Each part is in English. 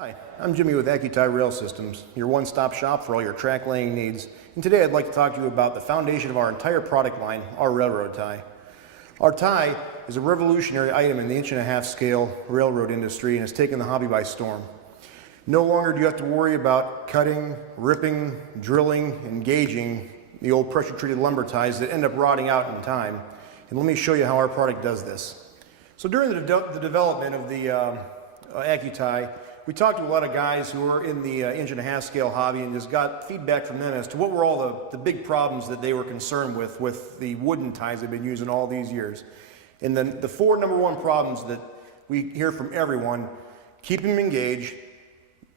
Hi, I'm Jimmy with Accu-Tie Rail Systems, your one-stop shop for all your track laying needs. And today I'd like to talk to you about the foundation of our entire product line, our railroad tie. Our tie is a revolutionary item in the 1.5" scale railroad industry and has taken the hobby by storm. No longer do you have to worry about cutting, ripping, drilling, and gauging the old pressure-treated lumber ties that end up rotting out in time. And let me show you how our product does this. So during the development of the Accu-Tie, we talked to a lot of guys who are in the 1.5" scale hobby and just got feedback from them as to what were all the big problems that they were concerned with the wooden ties they've been using all these years. And then the four number one problems that we hear from everyone: keep them engaged.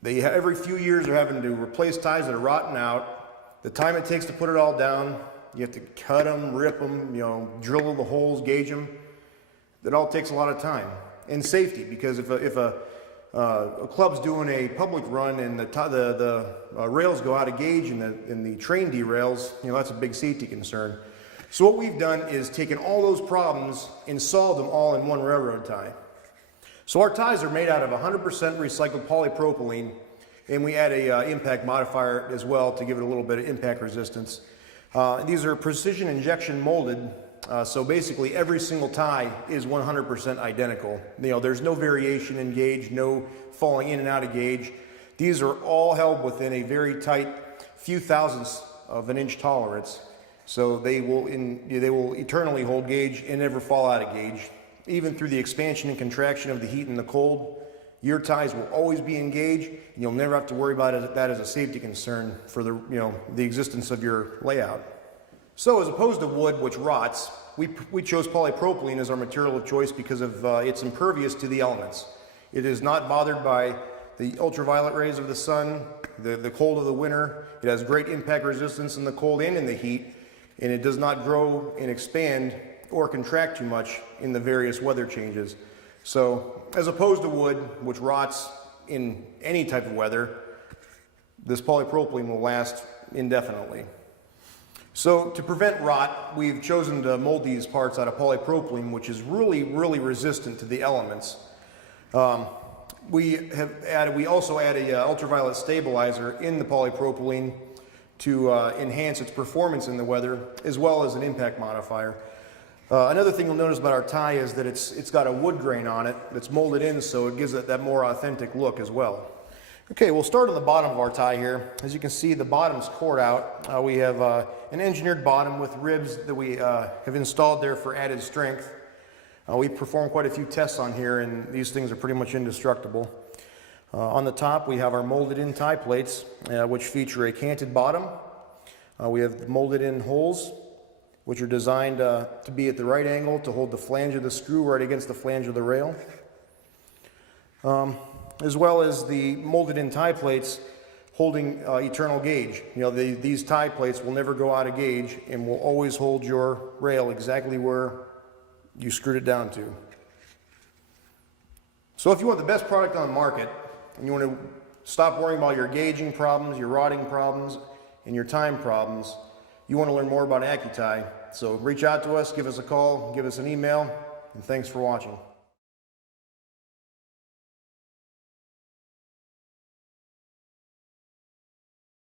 Every few years they're having to replace ties that are rotting out. The time it takes to put it all down, you have to cut them, rip them, drill the holes, gauge them. That all takes a lot of time. And safety, because if a club's doing a public run and the rails go out of gauge and the train derails, that's a big safety concern. So what we've done is taken all those problems and solved them all in one railroad tie. So our ties are made out of 100% recycled polypropylene, and we add a impact modifier as well to give it a little bit of impact resistance. These are precision injection molded. So basically every single tie is 100% identical. There's no variation in gauge, no falling in and out of gauge. These are all held within a very tight few thousandths of an inch tolerance. So they will eternally hold gauge and never fall out of gauge. Even through the expansion and contraction of the heat and the cold, your ties will always be engaged, and you'll never have to worry about that as a safety concern for the existence of your layout. So as opposed to wood, which rots, we chose polypropylene as our material of choice because of it's impervious to the elements. It is not bothered by the ultraviolet rays of the sun, the cold of the winter. It has great impact resistance in the cold and in the heat, and it does not grow and expand or contract too much in the various weather changes. So as opposed to wood, which rots in any type of weather, this polypropylene will last indefinitely. So to prevent rot, we've chosen to mold these parts out of polypropylene, which is really, really resistant to the elements. We also add a ultraviolet stabilizer in the polypropylene to enhance its performance in the weather, as well as an impact modifier. Another thing you'll notice about our tie is that it's got a wood grain on it that's molded in, so it gives it that more authentic look as well. Okay, we'll start on the bottom of our tie here. As you can see, the bottom's cored out. We have an engineered bottom with ribs that we have installed there for added strength. We performed quite a few tests on here, and these things are pretty much indestructible. On the top, we have our molded in tie plates, which feature a canted bottom. We have molded in holes, which are designed to be at the right angle to hold the flange of the screw right against the flange of the rail. As well as the molded in tie plates holding eternal gauge. These tie plates will never go out of gauge and will always hold your rail exactly where you screwed it down to. So if you want the best product on the market and you want to stop worrying about your gauging problems, your rotting problems, and your time problems, you want to learn more about Accu-Tie. So reach out to us, give us a call, give us an email, and thanks for watching.